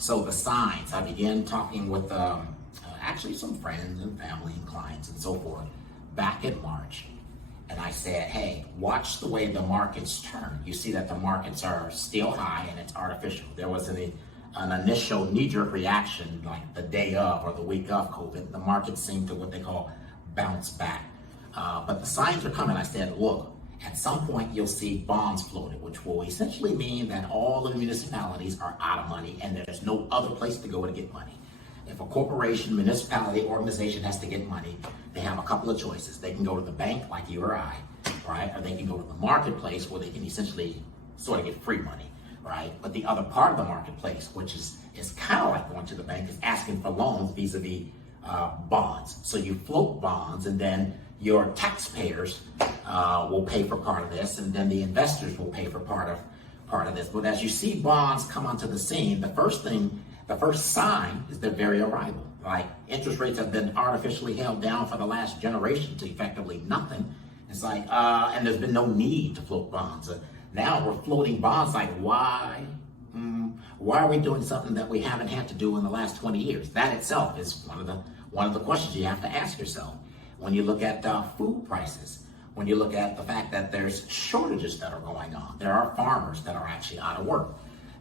So the signs, I began talking with actually some friends and family and clients and so forth back in March. And I said, hey, watch the way the markets turn. You see that the markets are still high and it's artificial. There was an initial knee-jerk reaction like the day of or the week of COVID. The markets seemed to what they call bounce back. But the signs are coming. I said, look, at some point you'll see bonds floated, which will essentially mean that all the municipalities are out of money and there's no other place to go to get money. If a corporation, municipality, organization has to get money, they have a couple of choices. They can go to the bank like you or I, right? Or they can go to the marketplace where they can essentially sort of get free money, right? But the other part of the marketplace, which is kind of like going to the bank, is asking for loans vis-a-vis bonds. So you float bonds and then your taxpayers will pay for part of this, and then the investors will pay for part of this. But as you see bonds come onto the scene, the first sign is their very arrival. Like interest rates have been artificially held down for the last generation to effectively nothing. It's like, and there's been no need to float bonds. Now we're floating bonds. Like, why? Why are we doing something that we haven't had to do in the last 20 years? That itself is one of the questions you have to ask yourself. When you look at food prices, when you look at the fact that there's shortages that are going on, there are farmers that are actually out of work.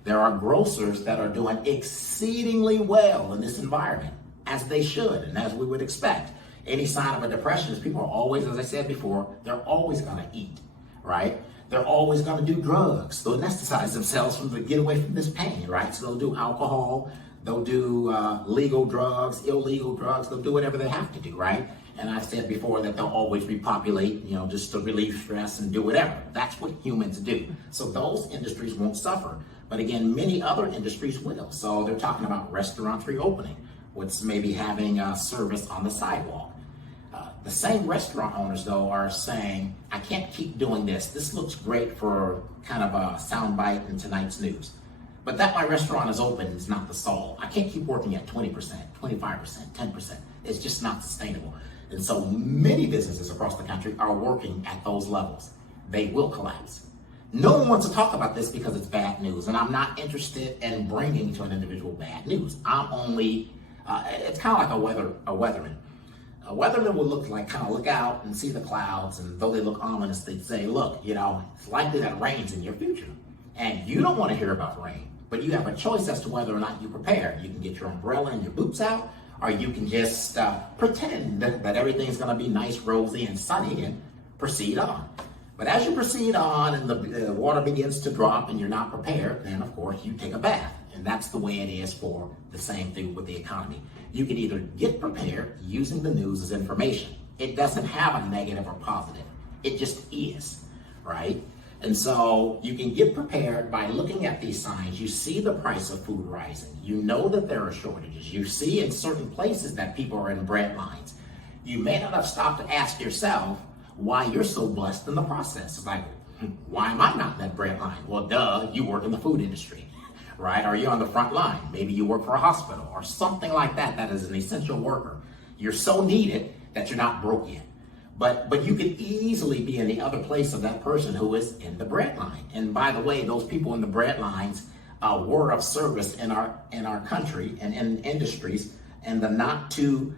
There are grocers that are doing exceedingly well in this environment, as they should and as we would expect. Any sign of a depression is people are always, as I said before, they're always going to eat, right? They're always going to do drugs. They'll anesthetize themselves to get away from this pain, right? So they'll do alcohol, they'll do legal drugs, illegal drugs, they'll do whatever they have to do, right? And I've said before that they'll always repopulate, just to relieve stress and do whatever. That's what humans do. So those industries won't suffer. But again, many other industries will. So they're talking about restaurants reopening, what's maybe having a service on the sidewalk. The same restaurant owners, though, are saying, I can't keep doing this. This looks great for kind of a soundbite in tonight's news. But that my restaurant is open is not the solve. I can't keep working at 20%, 25%, 10%. It's just not sustainable. And so many businesses across the country are working at those levels. They will collapse. No one wants to talk about this because it's bad news, and I'm not interested in bringing to an individual bad news. I'm only, it's kind of like a weatherman. A weatherman will look out and see the clouds, and though they look ominous, they say, look, it's likely that rain's in your future. And you don't want to hear about rain, but you have a choice as to whether or not you prepare. You can get your umbrella and your boots out, or you can just pretend that everything's going to be nice, rosy, and sunny and proceed on. But as you proceed on and the water begins to drop and you're not prepared, then of course you take a bath. And that's the way it is for the same thing with the economy. You can either get prepared using the news as information. It doesn't have a negative or positive. It just is, right? And so you can get prepared by looking at these signs. You see the price of food rising. You know that there are shortages. You see in certain places that people are in bread lines. You may not have stopped to ask yourself why you're so blessed in the process. It's like, why am I not in that bread line? Well, duh, you work in the food industry, right? Or you're on the front line. Maybe you work for a hospital or something like that that is an essential worker. You're so needed that you're not broke yet. But you could easily be in the other place of that person who is in the bread line. And by the way, those people in the bread lines were of service in our country and in industries and the not too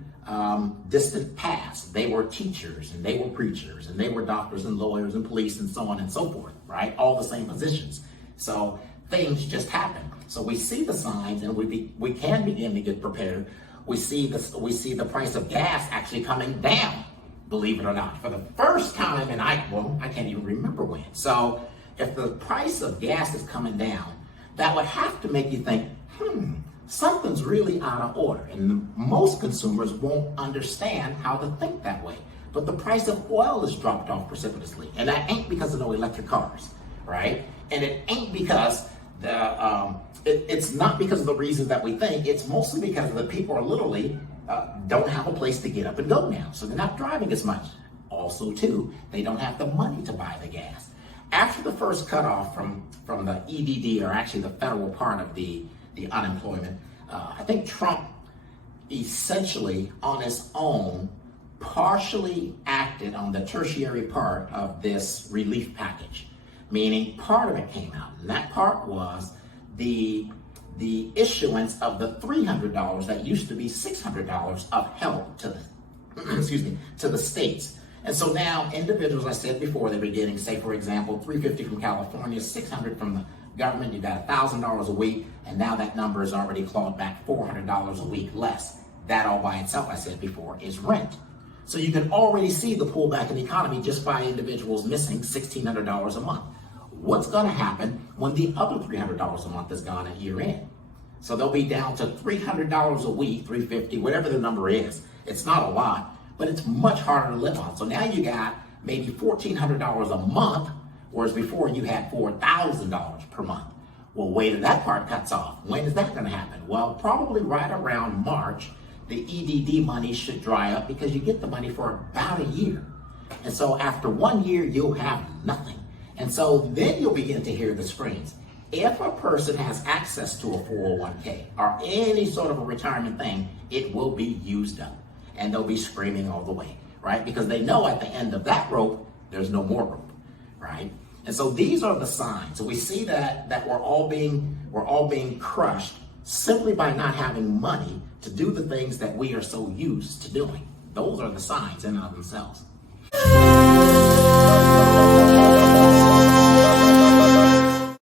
distant past. They were teachers and they were preachers and they were doctors and lawyers and police and so on and so forth, right? All the same positions. So things just happen. So we see the signs and we can begin to get prepared. We see the price of gas actually coming down. Believe it or not, for the first time in I can't even remember when. So if the price of gas is coming down, that would have to make you think, something's really out of order. And most consumers won't understand how to think that way. But the price of oil has dropped off precipitously. And that ain't because of no electric cars, right? And it ain't because it's not because of the reasons that we think. It's mostly because the people are literally don't have a place to get up and go now. So they're not driving as much. Also, too, they don't have the money to buy the gas. After the first cutoff from the EDD, or actually the federal part of the unemployment, I think Trump essentially on his own partially acted on the tertiary part of this relief package, meaning part of it came out. And that part was the the issuance of the $300 that used to be $600 of help to the, excuse me, to the states. And so now individuals, I said before, they're getting, say, for example, $350 from California, $600 from the government, you got $1,000 a week, and now that number is already clawed back $400 a week less. That all by itself, I said before, is rent. So you can already see the pullback in the economy just by individuals missing $1,600 a month. What's going to happen when the other $300 a month is gone at year end? So they'll be down to $300 a week, $350, whatever the number is. It's not a lot, but it's much harder to live on. So now you got maybe $1,400 a month, whereas before you had $4,000 per month. Well, wait till that part cuts off. When is that going to happen? Well, probably right around March. The EDD money should dry up because you get the money for about a year. And so after 1 year, you'll have nothing. And so then you'll begin to hear the screams. If a person has access to a 401k or any sort of a retirement thing, it will be used up. And they'll be screaming all the way, right? Because they know at the end of that rope, there's no more rope, right? And so these are the signs. So we see that we're all being crushed simply by not having money to do the things that we are so used to doing. Those are the signs in and of themselves.